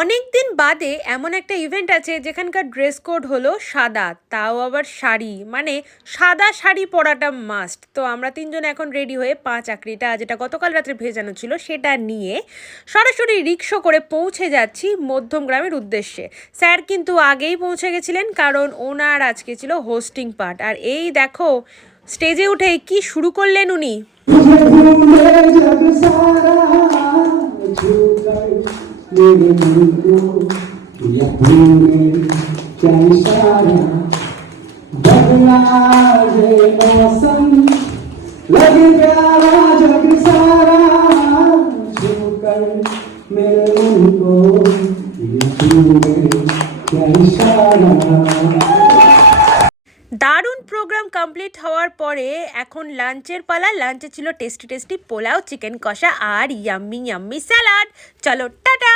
অনেক দিন বাদে এমন একটা ইভেন্ট আছে যেখানকার ড্রেস কোড হলো সাদা, তাও আবার শাড়ি, মানে সাদা শাড়ি পরাটা মাস্ট। তো আমরা তিনজন এখন রেডি হয়ে চাকরিটা যেটা গতকাল রাত্রে ভেজানো ছিল সেটা নিয়ে সরাসরি রিক্সা করে পৌঁছে যাচ্ছি মধ্যম গ্রামের উদ্দেশ্যে। স্যার কিন্তু আগেই পৌঁছে গেছিলেন, কারণ ওনার আজকে ছিল হোস্টিং পার্ট। আর এই দেখো স্টেজে উঠে কি শুরু করলেন উনি। मेरे दिल को यकीन क्या इशारा बदला ये मौसम लगे प्यारा जग सारा छूकर मेरे दिल को यकीन क्या इशारा। দারুণ প্রোগ্রাম কমপ্লিট হওয়ার পরে এখন লাঞ্চের পালা। লাঞ্চে ছিল টেস্টি টেস্টি পোলাও, চিকেন কষা আর ইয়াম্মি ইয়াম্মি স্যালাড। চলো টাটা।